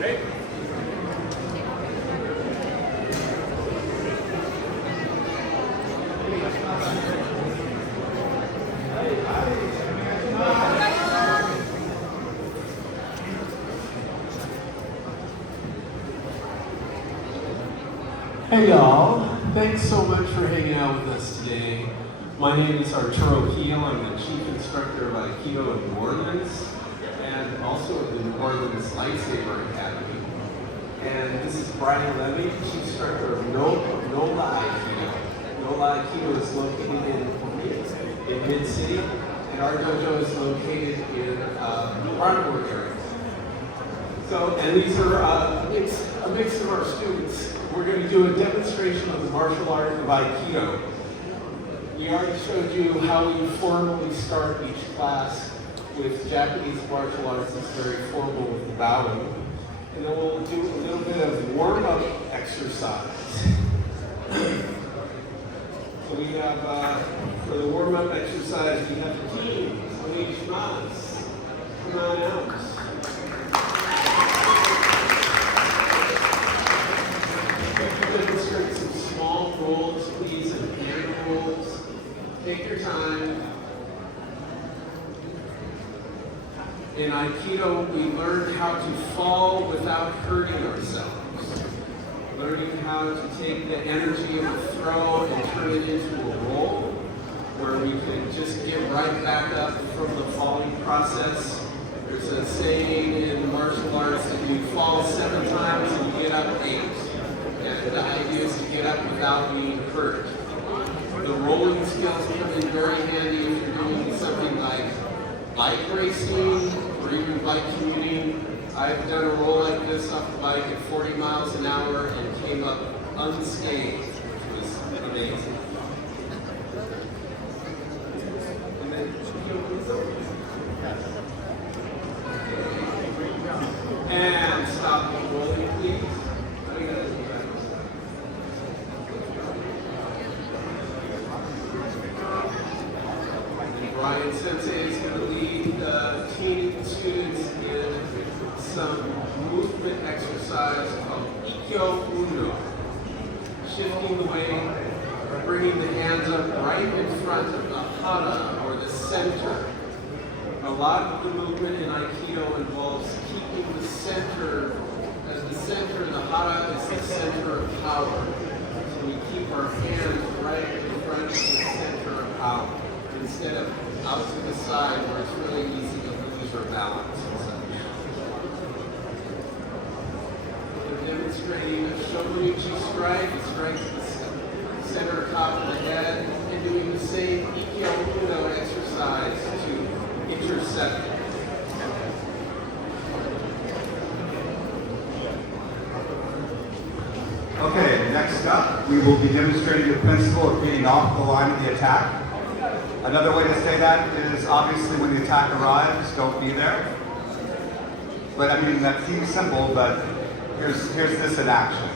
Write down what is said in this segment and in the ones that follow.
Great. Hey y'all, thanks so much for hanging out with us today. My name is Arturo Peal. I'm the Chief Instructor of Aikido in New Orleans and also at the New Orleans Lightsaber Academy. And this is Brian Levy, Chief Instructor of NOLA Aikido. NOLA Aikido is located in Mid-City, and our dojo is located in Brandenburg area. So, and these are a mix of our students. We're going to do a demonstration of the martial art of Aikido. We already showed you how we formally start each class with Japanese martial arts. It's very formal with the bowing. And then we'll do a little bit of warm-up exercise. So we have, for the warm-up exercise, we have the team. Come on out. Demonstrate some small rolls, please, and hand rolls. Take your time. In Aikido, we learn how to fall without hurting ourselves. Learning how to take the energy of a throw and turn it into a roll, where we can just get right back up from the falling process. There's a saying in martial arts that you fall 7 times and you get up 8. And the idea is to get up without being hurt. The rolling skills come in very handy if you're doing something like bike racing or even bike commuting. I've done a roll like this off the bike at 40 miles an hour and came up unscathed, which was amazing. And then, and stop the rolling, please. Brian Sensei is going to lead the teen students in some movement exercise called Ikkyo Uno. Shifting the weight, bringing the hands up right in front of the hara, or the center. A lot of the movement in Aikido involves keeping the center, as the center, the hara is the center of power. So we keep our hands right in front of the center of power, instead of out to the side where it's really easy to lose our balance. We're demonstrating a Shogunuchi strike. It strikes the center top of the head, and doing the same Ikkyo Uno exercise to intercept. Okay, next up, we will be demonstrating the principle of getting off the line of the attack. Another way to say that is obviously when the attack arrives, don't be there. But I mean, that seems simple, but here's this in action.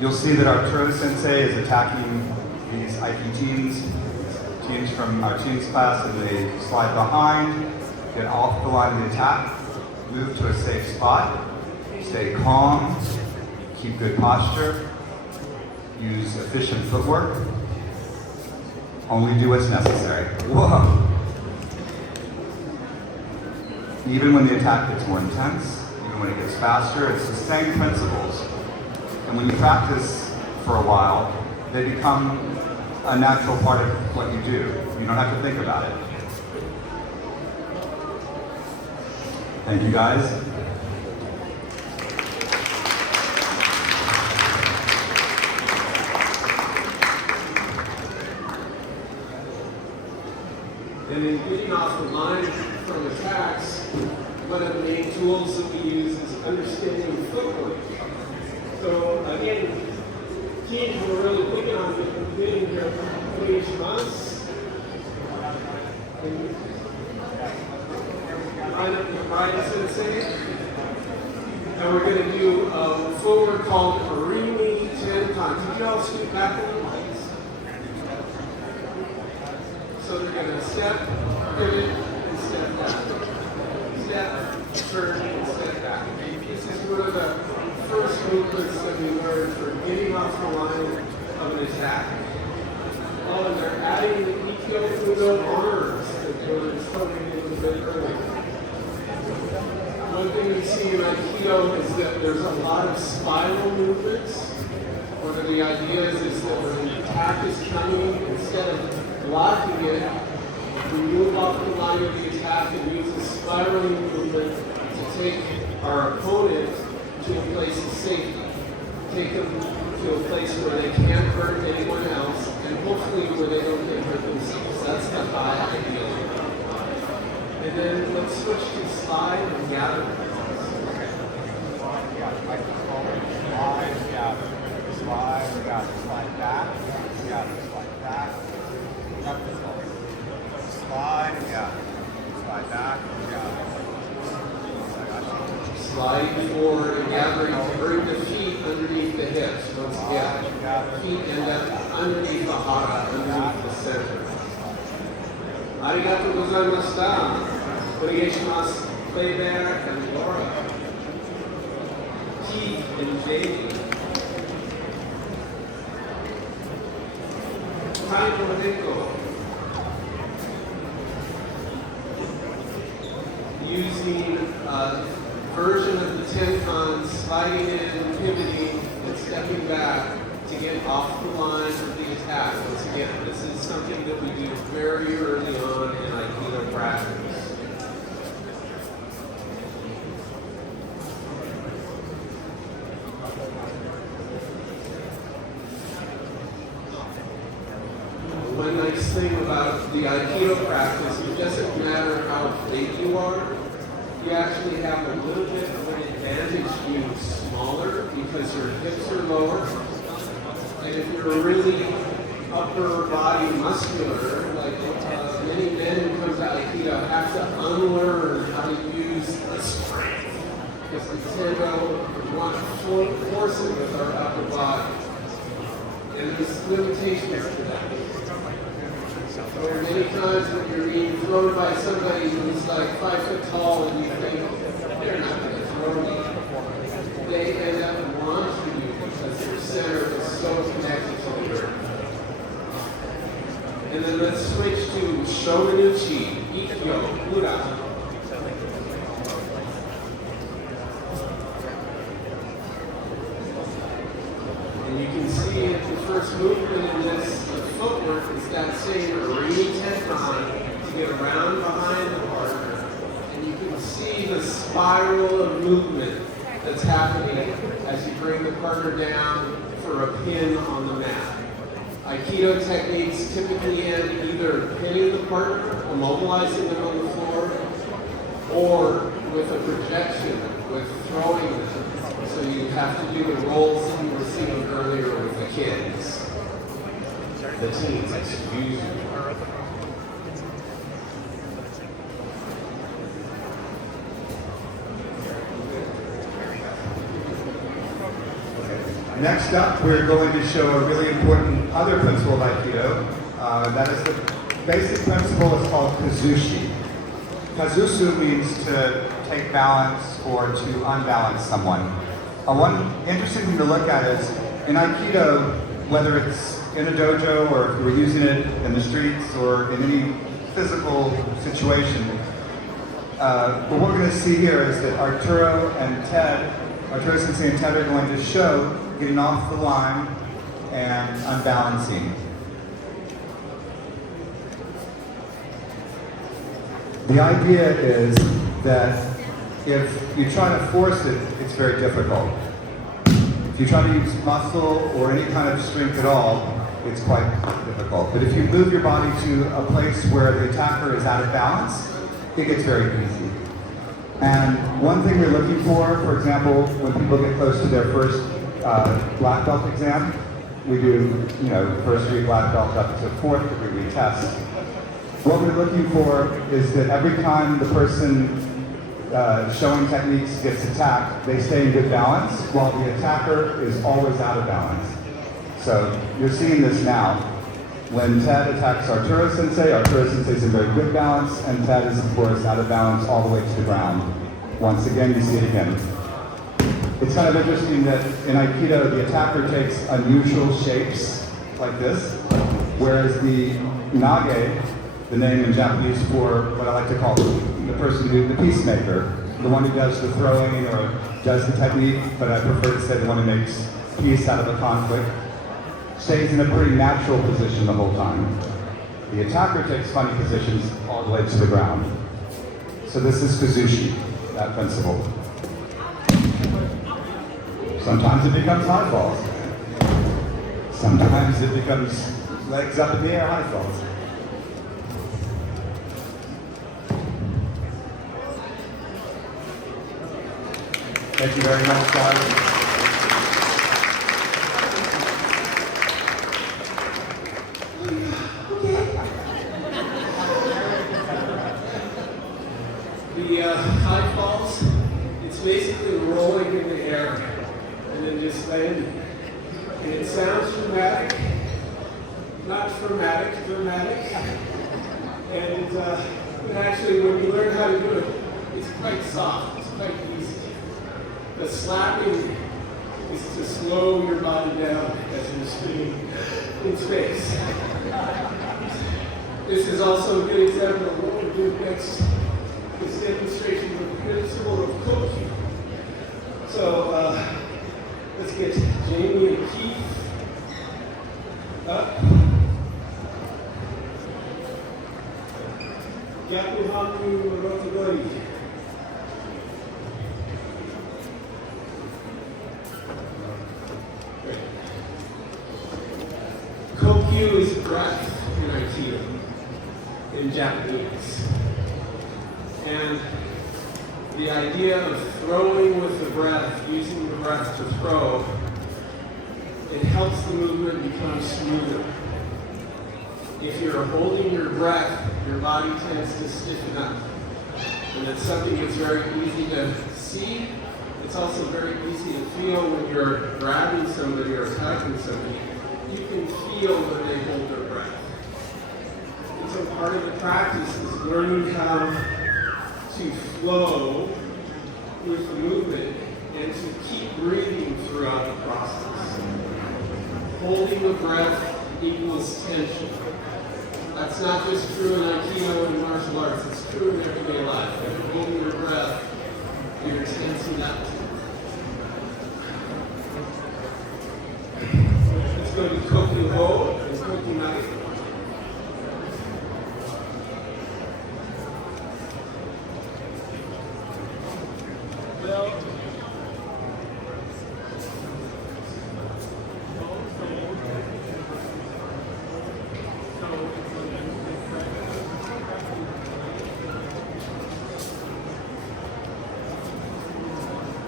You'll see that Arturo Sensei is attacking these Aiki teens from our teens class, and they slide behind, get off the line of the attack, move to a safe spot, stay calm, keep good posture, use efficient footwork. Only do what's necessary. Whoa! Even when the attack gets more intense, even when it gets faster, it's the same principles. And when you practice for a while, they become a natural part of what you do. You don't have to think about it. Thank you, guys. And in getting off the line from attacks, one of the main tools that we use is understanding footwork. So again, teams were really picking on getting here for each month. Line up with Brian Sensei. And we're going to do a footwork called Arimi 10 times. Could you all scoot back a little, please? So they're going to step, pivot, and step down. Step, turn and step back. This is one of the first movements that we learned for getting off the line of an attack. Oh, and they're adding the Aikido Udo arms that was talking a little bit earlier. One thing we see in Aikido is that there's a lot of spiral movements. One of the ideas is that when the attack is coming, instead of blocking it, we move off the line of the attack and use a spiraling movement to take our opponent to a place of safety. Take them to a place where they can't hurt anyone else, and hopefully where they don't get hurt themselves. That's the high ideal. And then let's switch to slide and gather. Slide, gather. Slide, gather. Slide back, gather. Slide back. Up the slide. Slide, gather. Slide back, gather. Sliding forward and gathering to bring the feet underneath the hips. Once again, feet end up underneath the hara, underneath the center. Arigatou gozaimashita. Onegaishimasu. Clebert and Laura. Keith and Jamie. Jaime Dunkle. Using a version of the tenkan, sliding in, pivoting, and stepping back to get off the line of the attack. Once again, this is something that we do very early on in Aikido practice. One nice thing about the Aikido practice, it doesn't matter how big you are, you actually have a little bit of an advantage being smaller because your hips are lower. And if you're really upper body muscular, like many men who come to Aikido have to unlearn how to use the strength because we tend to want to force it with our upper body. And there's limitations to that. Or many times when you're being thrown by somebody who's like 5 foot tall and you think, they're not going to throw me. They end up launching you because their center is so connected to the earth. And then let's switch to Shomanuchi, Ikkyo, Ura. And you can see the first movement in this footwork is that same ringy tenkan to get around behind the partner. And you can see the spiral of movement that's happening as you bring the partner down for a pin on the mat. Aikido techniques typically end either pinning the partner, immobilizing them on the floor, or with a projection, with throwing them. So you have to do the rolls that you were seeing earlier with the kids. The teens, excuse me. Next up, we're going to show a really important other principle of Aikido. That is the basic principle is called kazushi. Kazusu means to take balance or to unbalance someone. One interesting thing to look at is in Aikido, whether it's in a dojo or if we're using it in the streets or in any physical situation, what we're going to see here is that Arturo Sensei and Ted are going to show getting off the line and unbalancing. The idea is that if you try to force it, it's very difficult. If you try to use muscle or any kind of strength at all, it's quite difficult. But if you move your body to a place where the attacker is out of balance, it gets very easy. And one thing we're looking for example, when people get close to their first black belt exam, we do, first degree black belt up to 4th degree test. What we're looking for is that every time the person showing techniques gets attacked, they stay in good balance, while the attacker is always out of balance. So you're seeing this now. When Ted attacks Arturo Sensei is in very good balance, and Ted is, of course, out of balance all the way to the ground. Once again, you see it again. It's kind of interesting that in Aikido, the attacker takes unusual shapes like this, whereas the nage, the name in Japanese for what I like to call the person who, the peacemaker, the one who does the throwing or does the technique, but I prefer to say the one who makes peace out of a conflict, stays in a pretty natural position the whole time. The attacker takes funny positions all the way to the ground. So this is Kazushi, that principle. Sometimes it becomes high falls. Sometimes it becomes legs up in the air, high falls. Thank you very much, guys. The high falls, it's basically rolling in the air and then just landing. And it sounds dramatic, not dramatic. And but actually, when you learn how to do it, it's quite soft, it's quite easy. The slapping is to slow your body down as you're spinning in space. This is also a good example of what we'll do next. This demonstration of the principle of Kooken. So let's get Jamie and Keith up. Yakuhaku Rotogori. Kokyu is breath in Aikido, in Japanese. And the idea of throwing with the breath, using the breath to throw, it helps the movement become smoother. If you're holding your breath, your body tends to stiffen up. And it's something that's very easy to see. It's also very easy to feel when you're grabbing somebody or attacking somebody. You can feel when they hold their breath. And so part of the practice is learning how to flow with the movement and to keep breathing throughout the process. Holding the breath equals tension. That's not just true in Aikido and martial arts, it's true in everyday life. If you're holding your breath, you're tensing up. Let's go to Koku Ho and Koku Nage.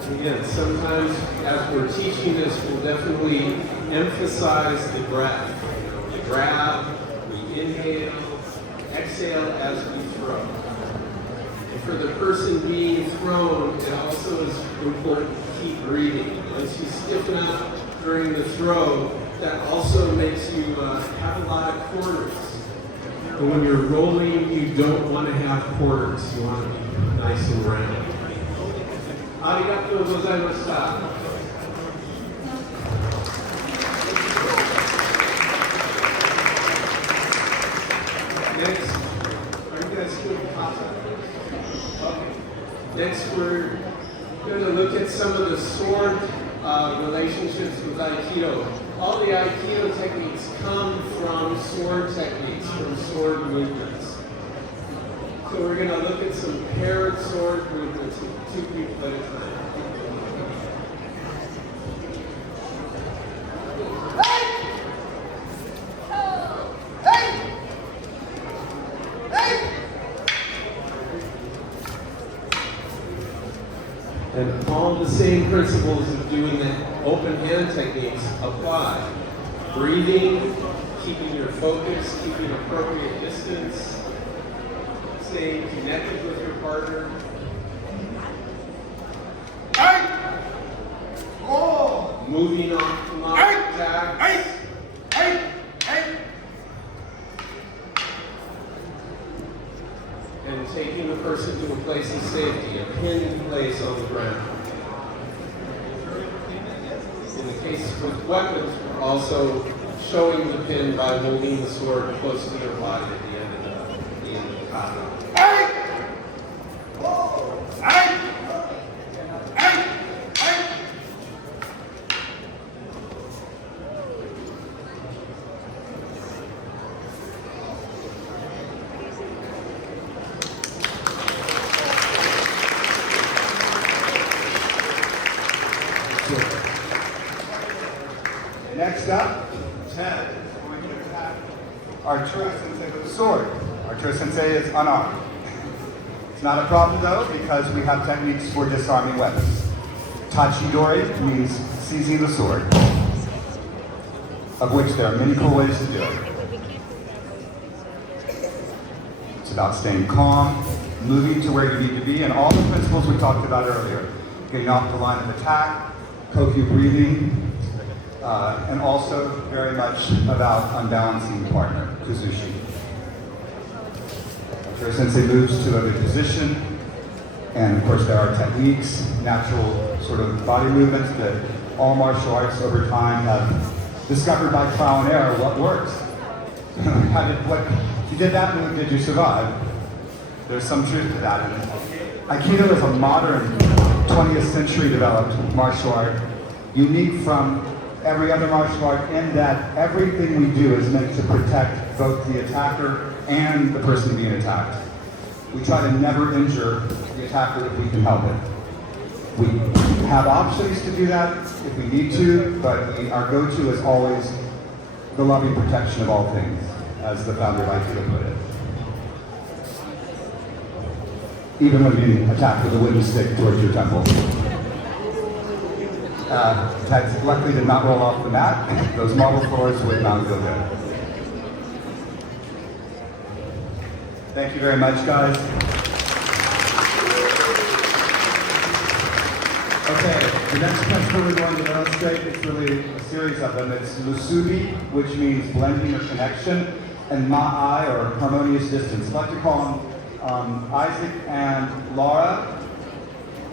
Again, sometimes as we're teaching this, we'll definitely emphasize the breath. We grab, we inhale, exhale as we throw. And for the person being thrown, it also is important to keep breathing. Once you stiffen up during the throw, that also makes you have a lot of corners. But when you're rolling, you don't want to have corners. You want to be nice and round. Arigatou gozaimashita. Next, are you guys doing kata? Okay. Next, we're going to look at some of the sword relationships with Aikido. All the Aikido techniques come from sword techniques, from sword movements. So we're going to look at some paired sword movements with two people at a time. And all the same principles of doing the open hand techniques apply. Breathing, keeping your focus, keeping appropriate distance, staying connected with your partner. Moving off from attacks. and taking the person to a place of safety, a pinned place on the ground. In the case with weapons, we're also showing the pin by holding the sword close to their body at the end of the kata. Next up, Ted is going to attack Arturo Sensei with a sword. Arturo Sensei is unarmed. It's not a problem though, because we have techniques for disarming weapons. Tachidori means seizing the sword, of which there are many cool ways to do it. It's about staying calm, moving to where you need to be, and all the principles we talked about earlier. Getting off the line of attack, kokyu breathing, and also very much about unbalancing the partner, kuzushi. Arturo Sensei moves to a good position, and of course there are techniques, natural sort of body movements that all martial arts over time have discovered by trial and error what works. If you did that move, did you survive? There's some truth to that. And Aikido is a modern 20th century developed martial art, unique from every other martial art in that everything we do is meant to protect both the attacker and the person being attacked. We try to never injure the attacker if we can help it. We have options to do that if we need to, but our go-to is always the loving protection of all things, as the founder of Aikido put it. Even when being attacked with a wooden stick towards your temple. Ted luckily did not roll off the mat. Those marble floors would not go there. Thank you very much, guys. Okay, the next principle we're going to illustrate, it's really a series of them. It's musubi, which means blending or connection, and ma'ai, or harmonious distance. I'd like to call them Isaac and Laura,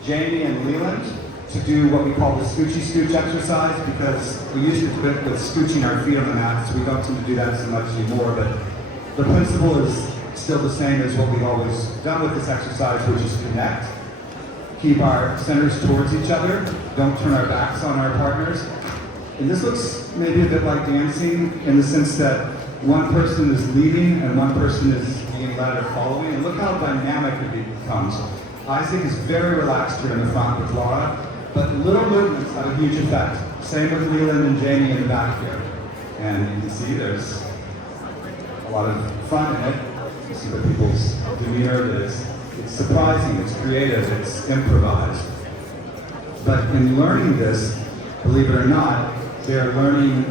Jamie and Leland, to do what we call the scoochy scooch exercise, because we used to do it with scooching our feet on the mat, so we don't seem to do that so much anymore, but the principle is still the same as what we've always done with this exercise, which is connect. Keep our centers towards each other, don't turn our backs on our partners. And this looks maybe a bit like dancing in the sense that one person is leading and one person is being led or following, and look how dynamic it becomes. Isaac is very relaxed here in the front with Laura, but little movements have a huge effect. Same with Leland and Jamie in the back here. And you can see there's a lot of fun in it. You see the people's demeanor. It's surprising, it's creative, it's improvised. But in learning this, believe it or not, they're learning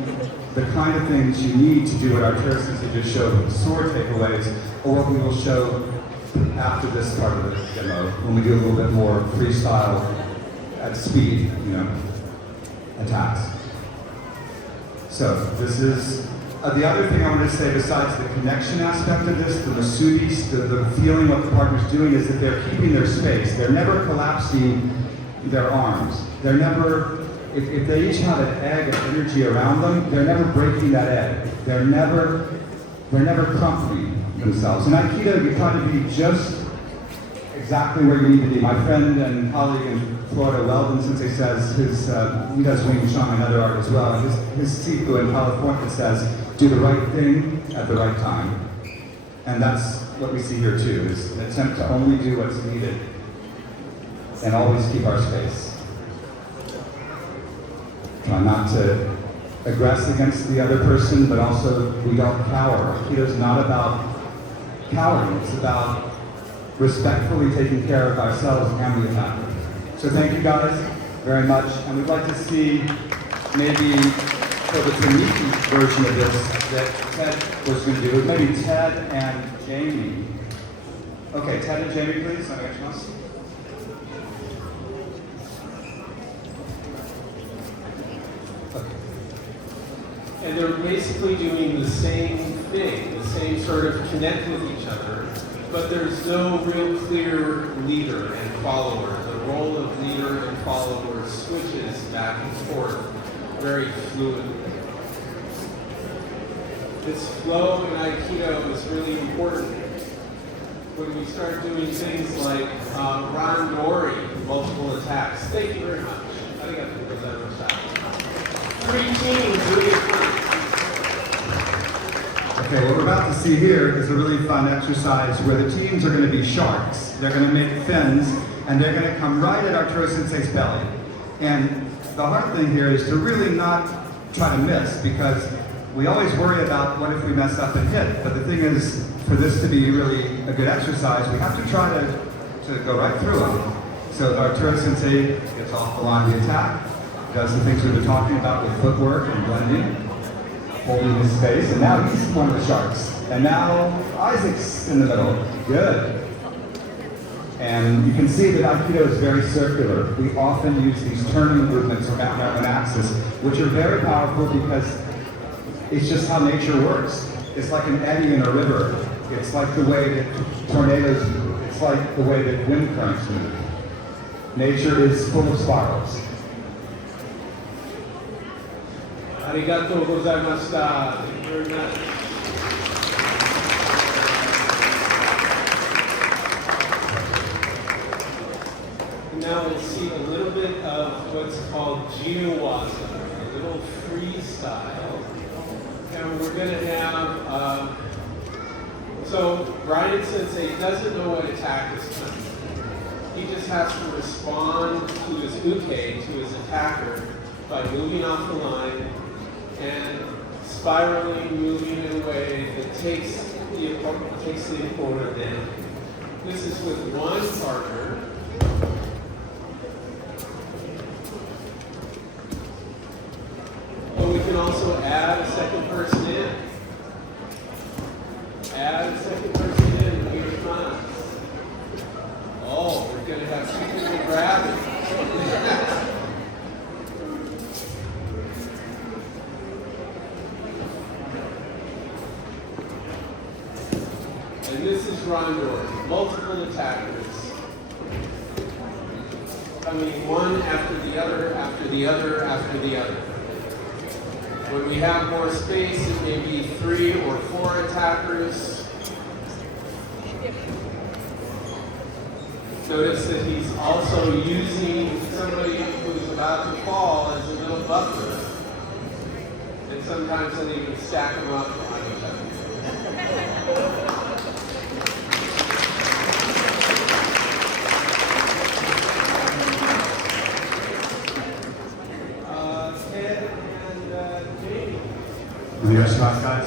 the kind of things you need to do what Arturo Sensei just showed with the sword takeaways, or what we will show after this part of the demo, when we do a little bit more freestyle at speed, attacks. So this is, the other thing I want to say besides the connection aspect of this, the musubi, the feeling what the partner's doing is that they're keeping their space. They're never collapsing their arms. They're never, if they each have an egg of energy around them, they're never breaking that egg. They're never crumpling themselves. In Aikido, you try to be just exactly where you need to be. My friend and colleague in Florida, Weldon Sensei, says he does Wing Chun and other art as well. His sifu in California says, do the right thing at the right time. And that's what we see here too, is an attempt to only do what's needed and always keep our space. Try not to aggress against the other person, but also we don't cower. Aikido's not about cowering, it's about respectfully taking care of ourselves and the attacker. So thank you guys very much, and we'd like to see maybe for the Taniki version of this that Ted was going to do, maybe Ted and Jamie. Okay, Ted and Jamie, please. Okay. And they're basically doing the same thing, the same sort of connect with each other, but there's no real clear leader and follower. The role of leader and follower switches back and forth very fluidly. This flow in Aikido is really important. When we start doing things like randori, multiple attacks. Thank you very much. Arigatou gozaimashita. 3 teams doing it first. Okay, what we're about to see here is a really fun exercise where the teams are going to be sharks. They're going to make fins, and they're going to come right at Arturo Sensei's belly. And the hard thing here is to really not try to miss, because we always worry about what if we mess up and hit. But the thing is, for this to be really a good exercise, we have to try to go right through them. So Arturo Sensei gets off the line of the attack, does the things we were talking about with footwork and blending, holding his space, and now he's one of the sharks. And now Isaac's in the middle. Good. And you can see that Aikido is very circular. We often use these turning movements around an axis, which are very powerful because it's just how nature works. It's like an eddy in a river. It's like the way that tornadoes move. It's like the way that wind currents move. Nature is full of spirals. Arigatou gozaimashita. Thank you very much. Now we'll see a little bit of what's called Jinuwaza, a little freestyle. And we're going to have, so Brian Sensei doesn't know what attack is coming. He just has to respond to his uke, to his attacker, by moving off the line and spiraling, moving in a way that takes the opponent down. This is with one partner. But we can also add a second person in. Add a second person in, and here it comes. Oh, we're going to have two people grabbing. And this is randori, multiple attackers. Coming one after the other, after the other, after the other. When we have more space, it may be 3 or 4 attackers. Notice that he's also using somebody who's about to fall as a little buffer. And sometimes he'll even stack them up on each other. The rest of us, guys.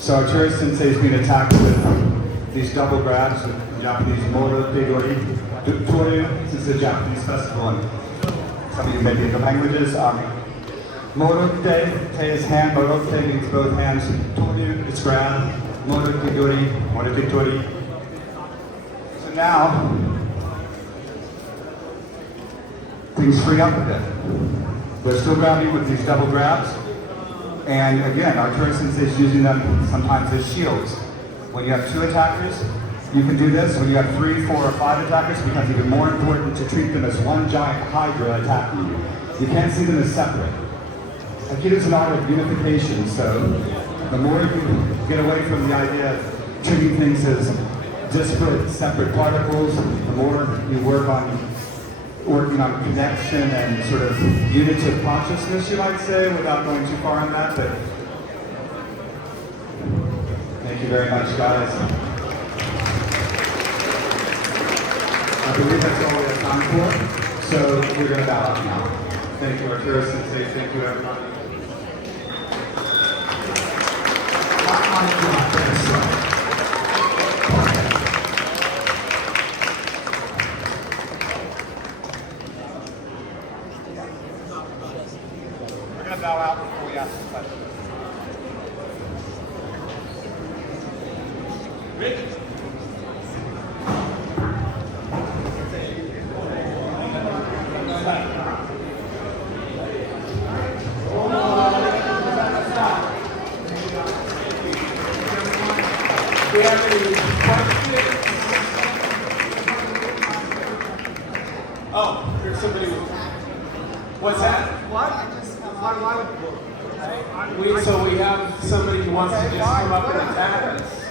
So Arturo Sensei is being attacked with these double grabs with Japanese Moro Tegori. Toryu, this is a Japanese festival, and some of you may be in the languages. Moro Te is hand, Moro Te means both hands. Toryu is grab, Moro Tegori, Moro Tegori. So now, things free up a bit. They're still grabbing with these double grabs. And again, Arturo Sensei is using them sometimes as shields. When you have 2 attackers, you can do this. When you have 3, 4, or 5 attackers, it becomes even more important to treat them as one giant hydra attacking you. You can't see them as separate. Aikido is an art of unification, so the more you get away from the idea of treating things as disparate, separate particles, the more you work on working on connection and sort of unity of consciousness, you might say, without going too far on that. But thank you very much, guys. I believe that's all we have time for, so we're going to bow out now. Thank you, Arturo Sensei. Thank you, everybody. Bow out before we ask the question. Rick? Oh, we have any questions? Oh, here's somebody. What's that? So we have somebody who wants to just come up and attack us.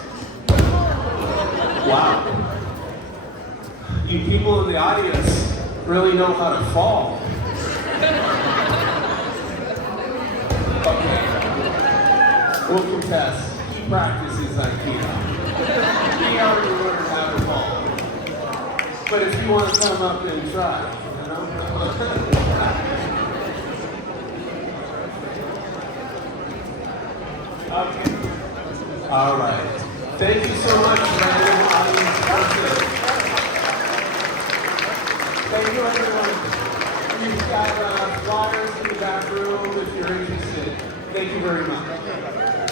Wow. You people in the audience really know how to fall. Okay. We'll confess. He practices Aikido. He already learned how to fall. But if you want to come up and try, you know? Okay. All right. Thank you so much, random audience person. Thank you, everyone. We've got flyers in the back room if you're interested. Thank you very much.